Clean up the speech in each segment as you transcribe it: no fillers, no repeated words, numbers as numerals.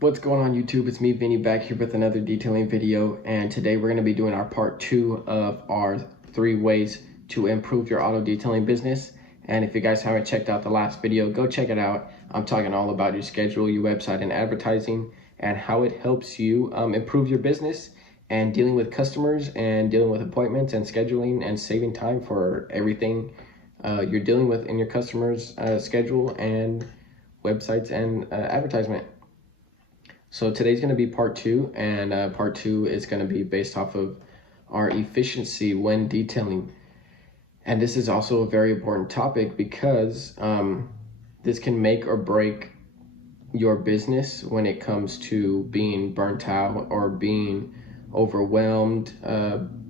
What's going on YouTube? It's me, Vinny, back here with another detailing video, and today we're going to be doing our part 2 of our 3 ways to improve your auto detailing business. And if you guys haven't checked out the last video, go check it out. I'm talking all about your schedule, your website, and advertising, and how it helps you improve your business and dealing with customers and dealing with appointments and scheduling and saving time for everything you're dealing with in your customers' schedule and websites and advertisement. So today's going to be part 2, and part 2 is going to be based off of our efficiency when detailing. And this is also a very important topic because this can make or break your business when it comes to being burnt out or being overwhelmed,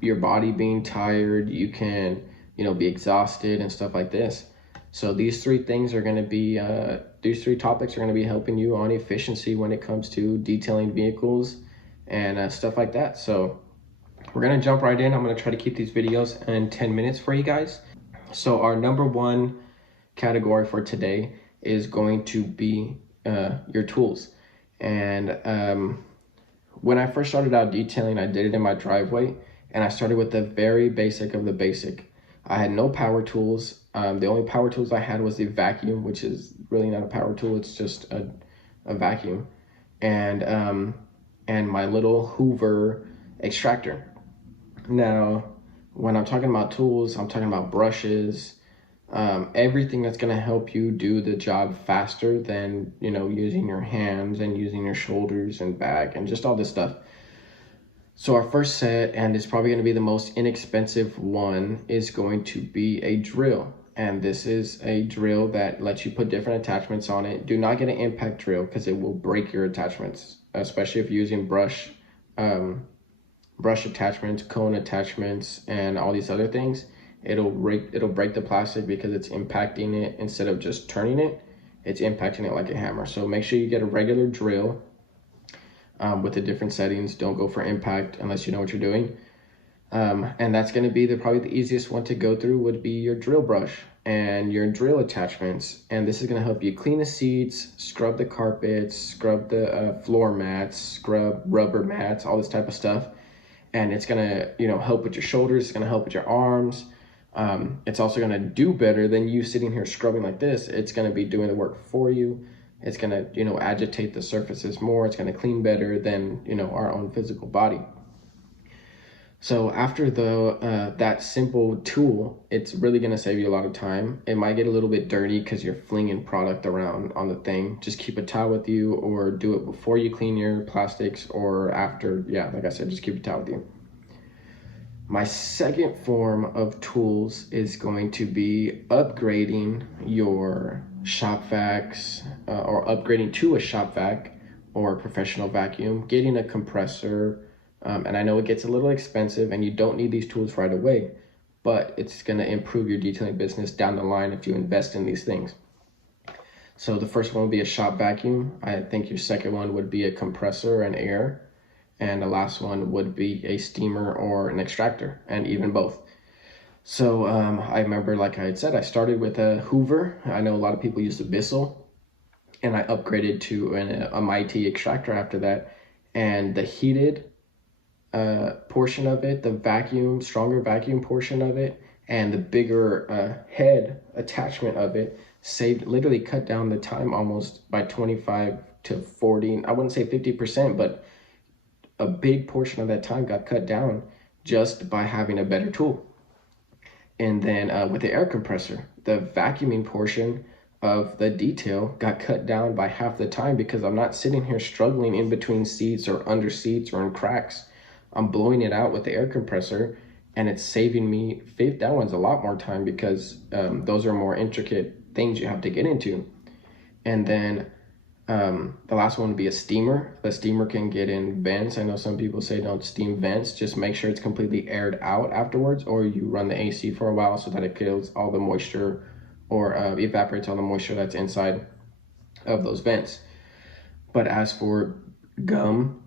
your body being tired. You can, be exhausted and stuff like this. So these 3 things are going to be, these 3 topics are going to be helping you on efficiency when it comes to detailing vehicles and stuff like that. So we're going to jump right in. I'm going to try to keep these videos in 10 minutes for you guys. So our number 1 category for today is going to be your tools. And when I first started out detailing, I did it in my driveway, and I started with the very basic of the basic. I had no power tools. The only power tools I had was the vacuum, which is really not a power tool. It's just a vacuum, and my little Hoover extractor. Now, when I'm talking about tools, I'm talking about brushes, everything that's going to help you do the job faster than, using your hands and using your shoulders and back and just all this stuff. So our first set, and it's probably going to be the most inexpensive one, is going to be a drill. And this is a drill that lets you put different attachments on it. Do not get an impact drill because it will break your attachments, especially if you're using brush attachments, cone attachments, and all these other things. It'll break the plastic because it's impacting it instead of just turning it. It's impacting it like a hammer. So make sure you get a regular drill with the different settings. Don't go for impact unless you know what you're doing. And that's going to be probably the easiest one to go through would be your drill brush and your drill attachments. And this is going to help you clean the seats, scrub the carpets, scrub the floor mats, scrub rubber mats, all this type of stuff. And it's going to, help with your shoulders. It's going to help with your arms. It's also going to do better than you sitting here scrubbing like this. It's going to be doing the work for you. It's going to, agitate the surfaces more. It's going to clean better than, our own physical body. So after that simple tool, it's really going to save you a lot of time. It might get a little bit dirty because you're flinging product around on the thing. Just keep a towel with you, or do it before you clean your plastics or after. Yeah, like I said, just keep a towel with you. My second form of tools is going to be upgrading your shop vacs, or upgrading to a shop vac or professional vacuum, getting a compressor. And I know it gets a little expensive and you don't need these tools right away, but it's going to improve your detailing business down the line if you invest in these things. So the first one would be a shop vacuum. I think your second one would be a compressor and air. And the last one would be a steamer or an extractor, and even both. So I remember, like I had said, I started with a Hoover. I know a lot of people use the Bissell, and I upgraded to a Mighty extractor after that. And the heated portion of it, the stronger vacuum portion of it, and the bigger head attachment of it literally cut down the time almost by 25 to 40. I wouldn't say 50%, but a big portion of that time got cut down just by having a better tool. And then with the air compressor, the vacuuming portion of the detail got cut down by half the time because I'm not sitting here struggling in between seats or under seats or in cracks. I'm blowing it out with the air compressor, and it's saving me, that one's a lot more time because those are more intricate things you have to get into. And then the last one would be a steamer. The steamer can get in vents. I know some people say don't steam vents. Just make sure it's completely aired out afterwards, or you run the AC for a while so that it kills all the moisture or evaporates all the moisture that's inside of those vents. But as for gum,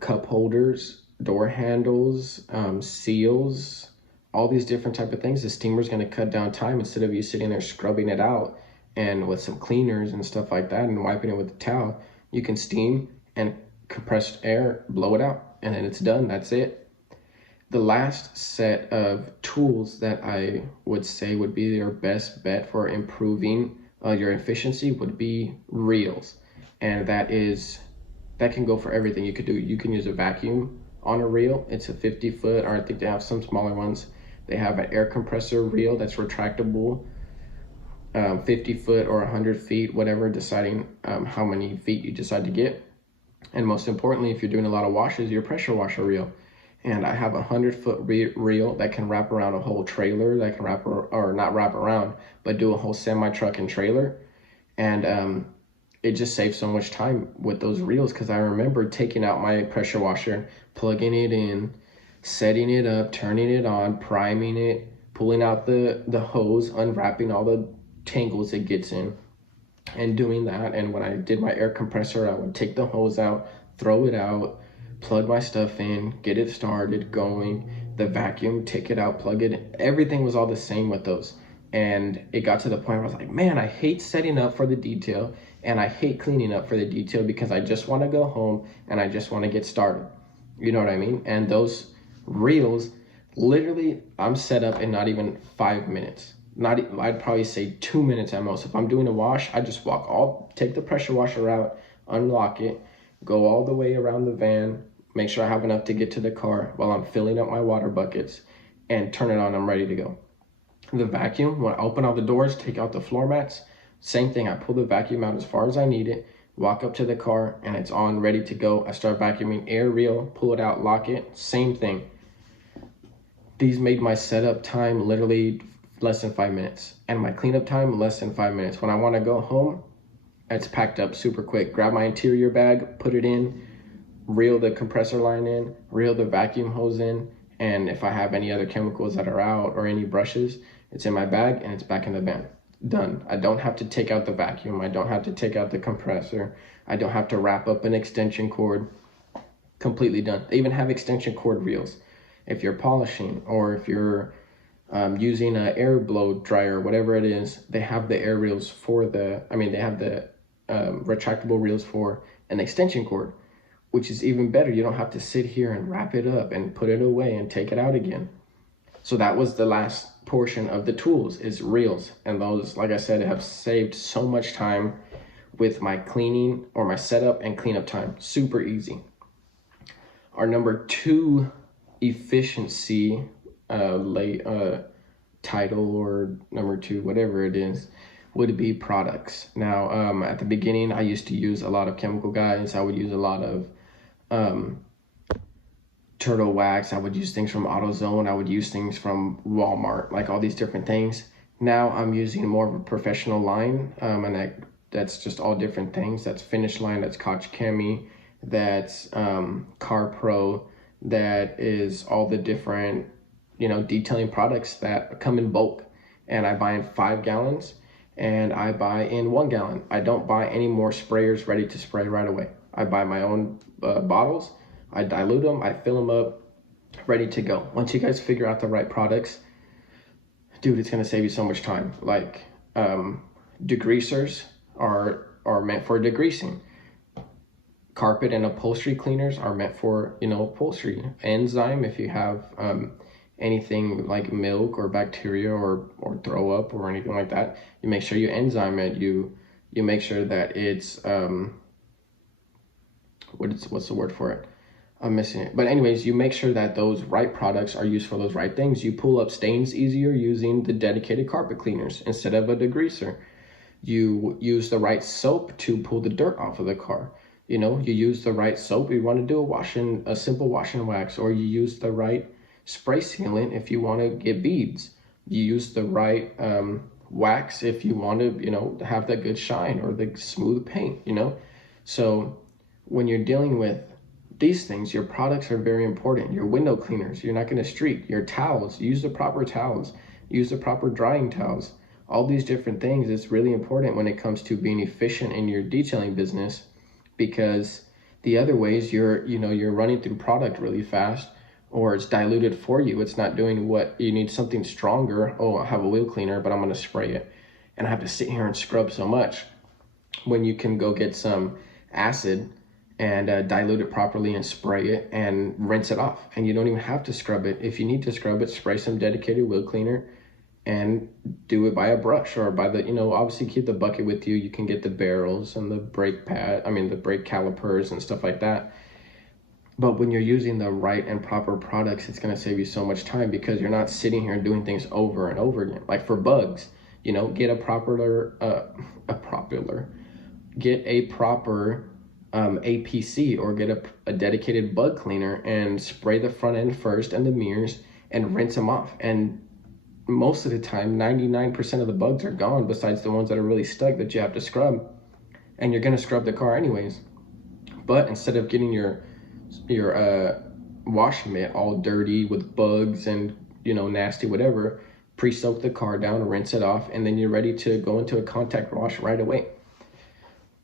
cup holders, door handles, seals, all these different type of things, the steamer is going to cut down time instead of you sitting there scrubbing it out and with some cleaners and stuff like that and wiping it with a towel. You can steam and compressed air, blow it out, and then it's done. That's it. The last set of tools that I would say would be your best bet for improving your efficiency would be reels. And that can go for everything. You can use a vacuum on a reel. It's a 50-foot, or I think they have some smaller ones. They have an air compressor reel that's retractable, 50-foot or 100 feet, whatever, deciding how many feet you decide to get. And most importantly, if you're doing a lot of washes, your pressure washer reel. And I have a 100-foot reel that can wrap around a whole trailer, that can or not wrap around, but do a whole semi-truck and trailer. And it just saves so much time with those reels, because I remember taking out my pressure washer, plugging it in, setting it up, turning it on, priming it, pulling out the hose, unwrapping all the tangles it gets in, and doing that. And when I did my air compressor, I would take the hose out, throw it out, plug my stuff in, get it started going, the vacuum, take it out, plug it in. Everything was all the same with those. And it got to the point where I was like, man, I hate setting up for the detail, and I hate cleaning up for the detail, because I just want to go home and I just want to get started. You know what I mean? And those reels, literally, I'm set up in not even 5 minutes. I'd probably say 2 minutes at most. If I'm doing a wash, I just take the pressure washer out, unlock it, go all the way around the van, make sure I have enough to get to the car while I'm filling up my water buckets, and turn it on. I'm ready to go. The vacuum, when I open all the doors, take out the floor mats, same thing. I pull the vacuum out as far as I need it, walk up to the car, and it's on, ready to go. I start vacuuming, air reel, pull it out, lock it, same thing. These made my setup time literally less than 5 minutes, and my cleanup time less than 5 minutes. When I want to go home, it's packed up super quick. Grab my interior bag, put it in, reel the compressor line in, reel the vacuum hose in, and if I have any other chemicals that are out or any brushes, it's in my bag and it's back in the van. Done. I don't have to take out the vacuum. I don't have to take out the compressor. I don't have to wrap up an extension cord. Completely done. They even have extension cord reels. If you're polishing, or if you're using an air blow dryer, whatever it is, they have the air reels they have the retractable reels for an extension cord, which is even better. You don't have to sit here and wrap it up and put it away and take it out again. So that was the last portion of the tools, is reels. And those, like I said, have saved so much time with my cleaning, or my setup and cleanup time. Super easy. Our number 2 efficiency title, or number 2, whatever it is, would be products. Now, at the beginning, I used to use a lot of chemical guys. I would use a lot of Turtle Wax. I would use things from AutoZone. I would use things from Walmart, like all these different things. Now I'm using more of a professional line, and that's just all different things. That's Finish Line, that's Koch Chemie, that's Car Pro, that is all the different, detailing products that come in bulk. And I buy in 5 gallons, and I buy in 1 gallon. I don't buy any more sprayers ready to spray right away. I buy my own bottles, I dilute them, I fill them up, ready to go. Once you guys figure out the right products, dude, it's gonna save you so much time. Like degreasers are meant for degreasing. Carpet and upholstery cleaners are meant for, upholstery. Enzyme, if you have anything like milk or bacteria or throw up or anything like that, you make sure you enzyme it. You make sure that it's what's the word for it? I'm missing it. But anyways, you make sure that those right products are used for those right things. You pull up stains easier using the dedicated carpet cleaners instead of a degreaser. You use the right soap to pull the dirt off of the car. You use the right soap if you want to do a simple wash and wax, or you use the right spray sealant if you want to get beads. You use the right wax if you want to, have that good shine or the smooth paint, So when you're dealing with these things, your products are very important. Your window cleaners, you're not going to streak. Your towels, use the proper towels, use the proper drying towels. All these different things, it's really important when it comes to being efficient in your detailing business, because the other ways you're running through product really fast, or it's diluted for you. It's not doing what you need. Something stronger. Oh, I have a wheel cleaner, but I'm going to spray it, and I have to sit here and scrub so much, when you can go get some acid and dilute it properly and spray it and rinse it off. And you don't even have to scrub it. If you need to scrub it, spray some dedicated wheel cleaner and do it by a brush or by the, obviously keep the bucket with you. You can get the barrels and the brake the brake calipers and stuff like that. But when you're using the right and proper products, it's going to save you so much time because you're not sitting here and doing things over and over again. Like for bugs, get a proper APC, or get a dedicated bug cleaner and spray the front end first and the mirrors and rinse them off. And most of the time, 99% of the bugs are gone, besides the ones that are really stuck that you have to scrub. And you're going to scrub the car anyways. But instead of getting your wash mitt all dirty with bugs and nasty whatever, pre-soak the car down, rinse it off, and then you're ready to go into a contact wash right away.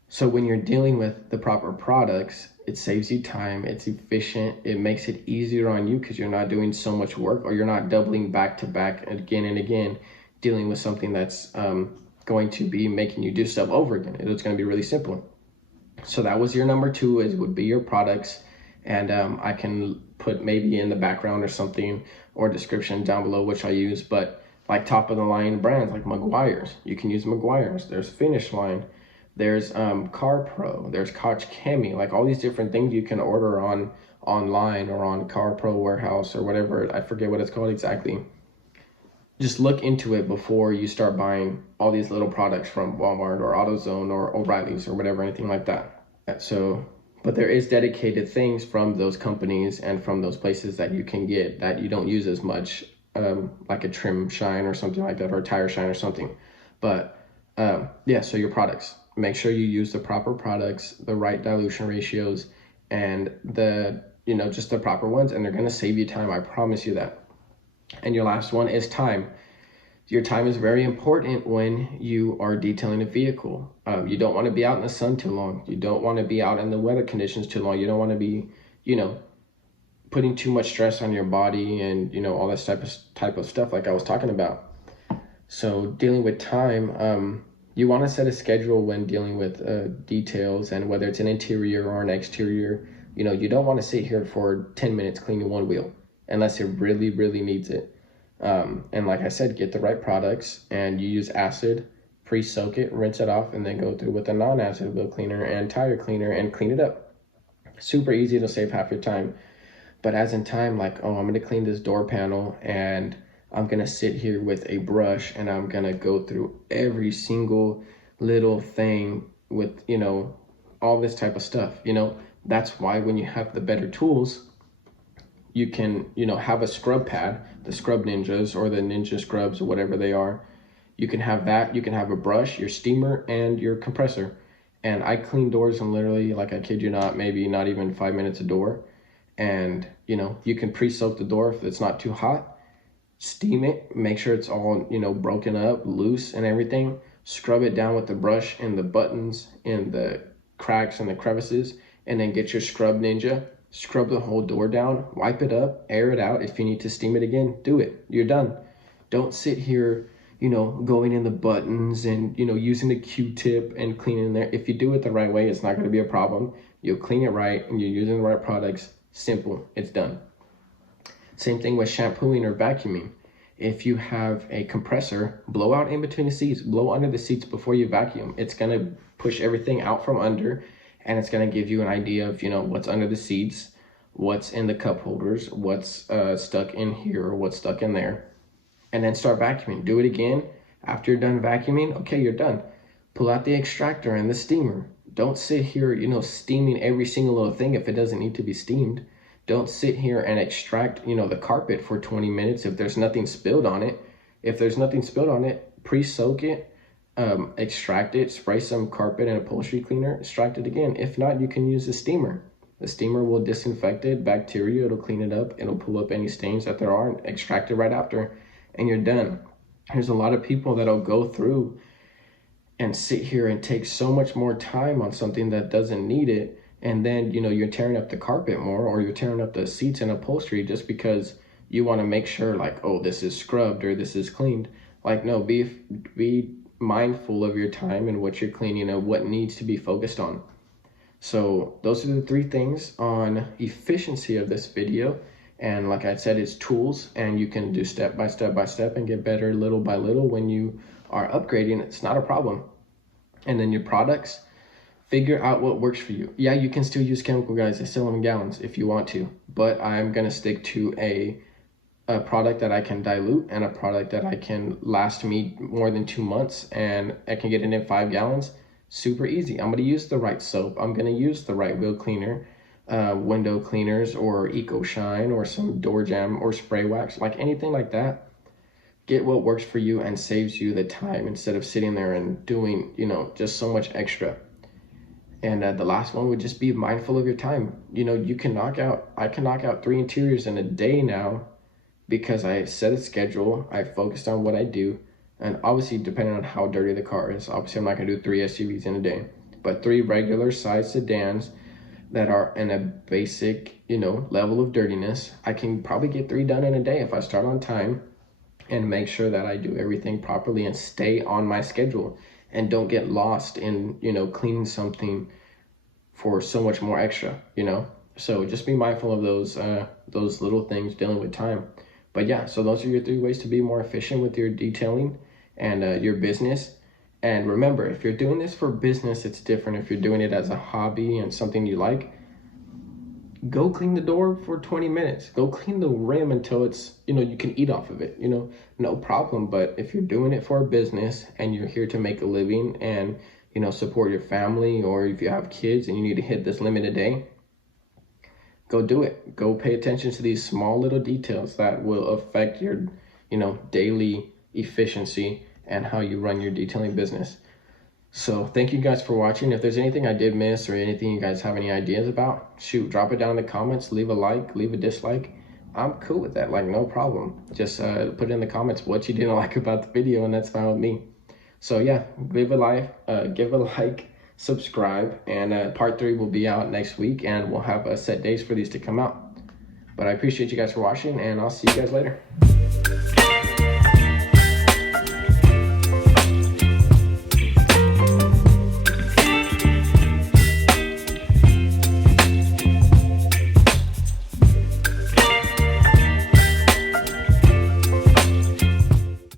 So when you're dealing with the proper products, it saves you time, it's efficient, it makes it easier on you because you're not doing so much work, or you're not doubling back to back again and again, dealing with something that's going to be making you do stuff over again. It's going to be really simple. So that was your number 2, would be your products. And I can put maybe in the background or something, or description down below which I use, but like top of the line brands like Meguiar's, you can use Meguiar's. There's Finish Line, there's CarPro, there's Koch Chemie, like all these different things you can order online or on CarPro Warehouse or whatever. I forget what it's called exactly. Just look into it before you start buying all these little products from Walmart or AutoZone or O'Reilly's or whatever, anything like that. But there is dedicated things from those companies and from those places that you can get that you don't use as much, like a trim shine or something like that, or a tire shine or something. But so your products, make sure you use the proper products, the right dilution ratios, and just the proper ones, and they're going to save you time. I promise you that. And your last one is time. Your time is very important when you are detailing a vehicle. You don't want to be out in the sun too long. You don't want to be out in the weather conditions too long. You don't want to be, putting too much stress on your body and, all this type of stuff like I was talking about. So dealing with time, you want to set a schedule when dealing with details, and whether it's an interior or an exterior. You don't want to sit here for 10 minutes cleaning one wheel unless it really, really needs it. And like I said, get the right products, and you use acid, pre-soak it, rinse it off, and then go through with a non-acid wheel cleaner and tire cleaner and clean it up. Super easy to save half your time. But as in time, like, I'm going to clean this door panel, and I'm going to sit here with a brush, and I'm going to go through every single little thing with, all this type of stuff. That's why when you have the better tools, you can, have a scrub pad, the Scrub Ninjas or the Ninja Scrubs or whatever they are. You can have that. You can have a brush, your steamer, and your compressor. And I clean doors in literally, like I kid you not, maybe not even 5 minutes a door. And, you can pre-soak the door if it's not too hot. Steam it, make sure it's all, broken up, loose and everything. Scrub it down with the brush in the buttons, in the cracks and the crevices. And then get your Scrub Ninja. Scrub the whole door down, wipe it up, air it out. If you need to steam it again, do it. You're done. Don't sit here, going in the buttons and, using the Q-tip and cleaning there. If you do it the right way, it's not going to be a problem. You'll clean it right and you're using the right products. Simple. It's done. Same thing with shampooing or vacuuming. If you have a compressor, blow out in between the seats, blow under the seats before you vacuum. It's going to push everything out from under, and it's going to give you an idea of, what's under the seats, what's in the cup holders, what's stuck in here, or what's stuck in there. And then start vacuuming. Do it again. After you're done vacuuming, okay, you're done. Pull out the extractor and the steamer. Don't sit here, steaming every single little thing if it doesn't need to be steamed. Don't sit here and extract, the carpet for 20 minutes if there's nothing spilled on it. If there's nothing spilled on it, pre-soak it, extract it, spray some carpet and upholstery cleaner, extract it again. If not, you can use a steamer. The steamer will disinfect it, bacteria, it'll clean it up, it'll pull up any stains that there are, and extract it right after, and you're done. There's a lot of people that'll go through and sit here and take so much more time on something that doesn't need it, and then you're tearing up the carpet more, or you're tearing up the seats and upholstery just because you want to make sure, like, oh, this is scrubbed or this is cleaned. Like, no, be mindful of your time and what you're cleaning and what needs to be focused on. So those are the 3 things on efficiency of this video. And like I said, it's tools, and you can do step by step and get better little by little. When you are upgrading, it's not a problem. And then your products, figure out what works for you. Yeah, you can still use chemical, guys. They sell them in gallons if you want to, but I'm gonna stick to a product that I can dilute and a product that I can last me more than 2 months, and I can get it in 5 gallons. Super easy. I'm gonna use the right soap. I'm gonna use the right wheel cleaner, window cleaners, or Eco Shine, or some door jam, or spray wax, like anything like that. Get what works for you and saves you the time instead of sitting there and doing, just so much extra. And the last one would just be mindful of your time. I can knock out 3 interiors in a day now because I set a schedule, I focused on what I do, and obviously depending on how dirty the car is. Obviously I'm not gonna do 3 SUVs in a day, but 3 regular size sedans that are in a basic, level of dirtiness. I can probably get 3 done in a day if I start on time and make sure that I do everything properly and stay on my schedule and don't get lost in, cleaning something for so much more extra, So just be mindful of those little things dealing with time. But yeah, so those are your 3 ways to be more efficient with your detailing and your business. And remember, if you're doing this for business, it's different. If you're doing it as a hobby and something you like, go clean the door for 20 minutes. Go clean the rim until it's, you can eat off of it, no problem. But if you're doing it for a business and you're here to make a living and, support your family, or if you have kids and you need to hit this limit a day, go do it. Go pay attention to these small little details that will affect your, daily efficiency and how you run your detailing business. So thank you guys for watching. If there's anything I did miss or anything you guys have any ideas about, shoot, drop it down in the comments, leave a like, leave a dislike. I'm cool with that, like no problem. Just put in the comments what you didn't like about the video, and that's fine with me. So yeah, give a like, subscribe, and part 3 will be out next week, and we'll have set days for these to come out. But I appreciate you guys for watching, and I'll see you guys later.